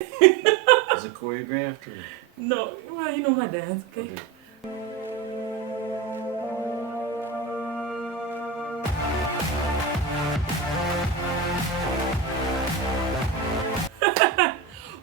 Is it choreographed or? No, well, you know my dance, okay?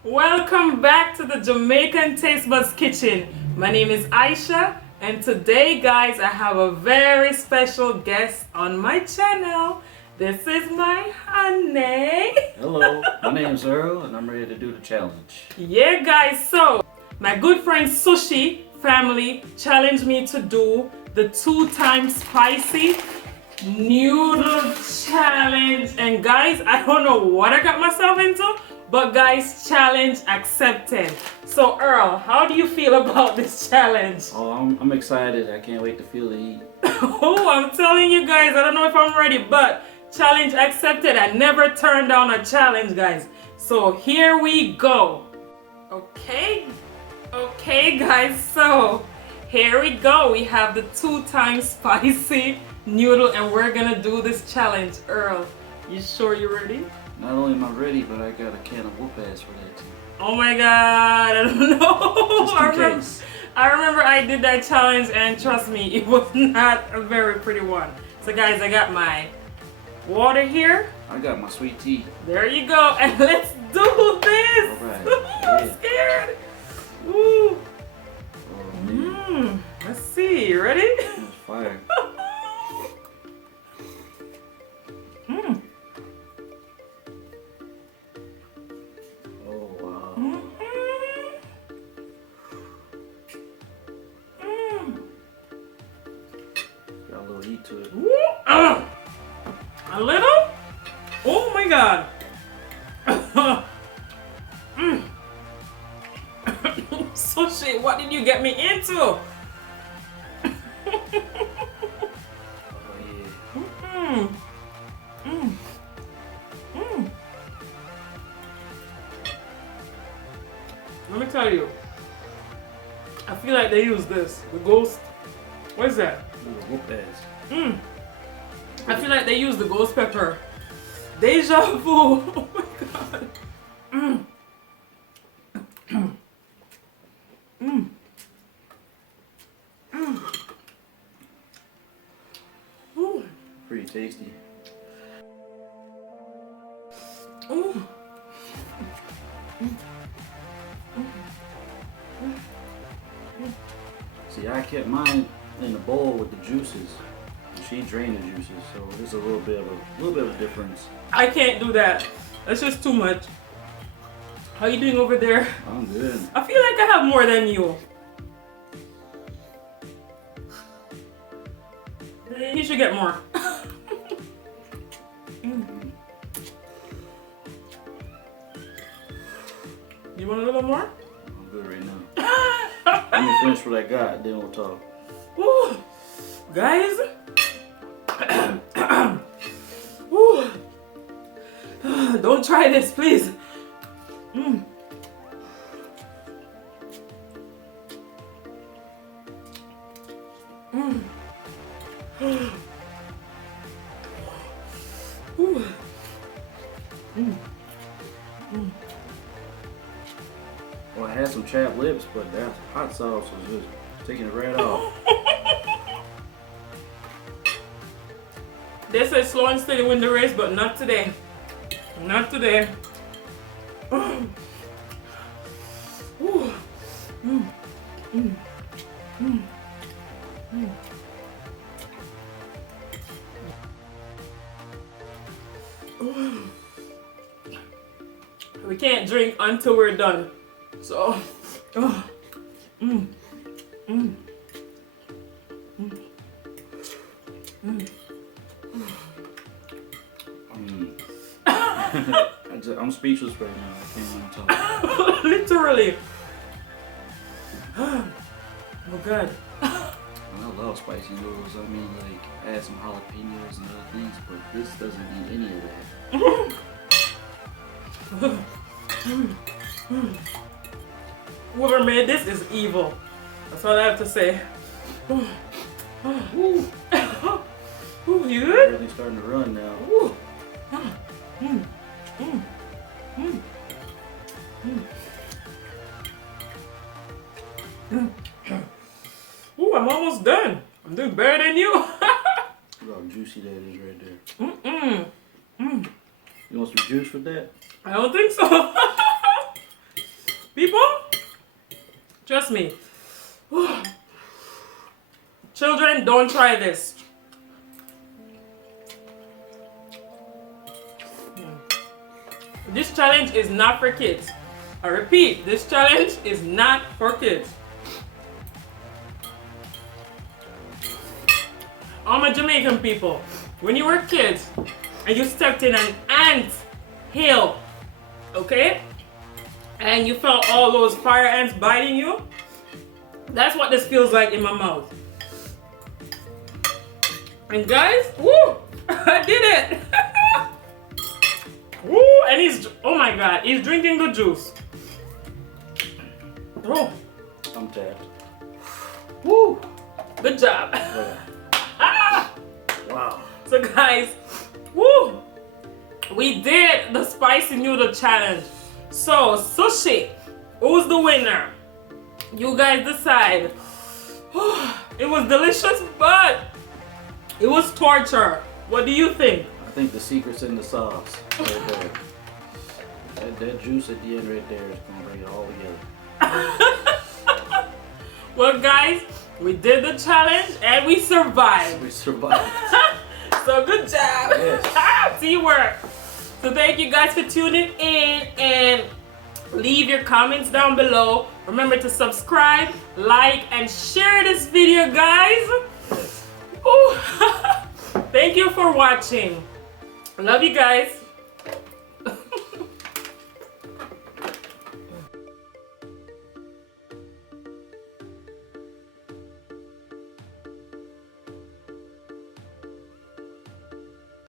Welcome back to the Jamaican Taste Buds Kitchen. My name is Aisha, and today, guys, I have a very special guest on my channel. This is my honey. Hello, my name's Earl, and I'm ready to do the challenge. Yeah, guys, so my good friend Sushi Family challenged me to do the 2-time spicy noodle challenge. And guys, I don't know what I got myself into, but guys, challenge accepted. So Earl, how do you feel about this challenge? Oh, I'm excited. I can't wait to feel the heat. Oh, I'm telling you guys, I don't know if I'm ready, but challenge accepted. I never turned down a challenge, guys. So here we go. Okay, guys, so here we go. We have the 2-time spicy noodle, and we're gonna do this challenge. Earl, you sure you're ready? Not only am I ready, but I got a can of whoop ass for that too. Oh my god, I don't know. Just in case. I remember I did that challenge, and trust me, it was not a very pretty one. So guys, I got my water here. I got my sweet tea. There you go, and let's do this. Alright. I'm scared. Ooh. Oh, man. Let's see. You ready? It's fire. Mm. Oh, wow. Mm-hmm. Mm. Got a little heat to it. Ooh. A little? Oh my god. Sushi, what did you get me into? Oh, yeah. Mm. Mm. Mm. Let me tell you, I feel like they use this, the ghost. What is that? Ooh, whoop ass. Mm. I feel like they use the ghost pepper. Deja vu. Oh my god. Mm. Mm. Mm. Ooh. Pretty tasty. Ooh. See, I kept mine in the bowl with the juices. She drained the juices, so there's a little bit of a difference. I can't do that. That's just too much. How you doing over there? I'm good. I feel like I have more than you. You should get more. Mm. You want a little more? I'm good right now. Let me finish what I got, then we'll talk. Woo. Guys. Woo. Don't try this, please. Mm. Mm. Ooh. Mm. Mm. Well, I had some chapped lips, but that hot sauce was just taking it right off. They say slow and steady win the race, but not today. Not today. Ooh. Mm. Mm. Mm. Mm. Ooh. We can't drink until we're done. So, mm. Mm. Mm. Mm. I'm speechless right now. I can't even talk. Literally. Oh god. I love spicy noodles. I mean, like, add some jalapenos and other things, but this doesn't need any of that. Whoever made this is evil. That's all I have to say. Ooh, you I'm good? really starting to run now. Ooh. Mm. Mm. Mm. Ooh, I'm almost done. I'm doing better than you. Look how juicy that is right there. You want some juice with that? I don't think so. People, trust me. Children, don't try this. This challenge is not for kids. I repeat, this challenge is not for kids. All my Jamaican people, when you were kids and you stepped in an ant hill, okay? And you felt all those fire ants biting you, that's what this feels like in my mouth. And guys, woo, I did it. Woo, and he's, oh my God, he's drinking the juice. Oh, I'm tapped. woo, good job. Yeah. Wow. So guys, woo, we did the spicy noodle challenge. So Sushi, who's the winner? You guys decide. It was delicious, but it was torture. What do you think? I think the secret's in the sauce right there. That juice at the end right there is gonna bring it all together. Well guys, we did the challenge and we survived. We survived. So good job. Yes. Teamwork. So thank you guys for tuning in and leave your comments down below. Remember to subscribe, like, and share this video, guys. Ooh. Thank you for watching. Love you guys.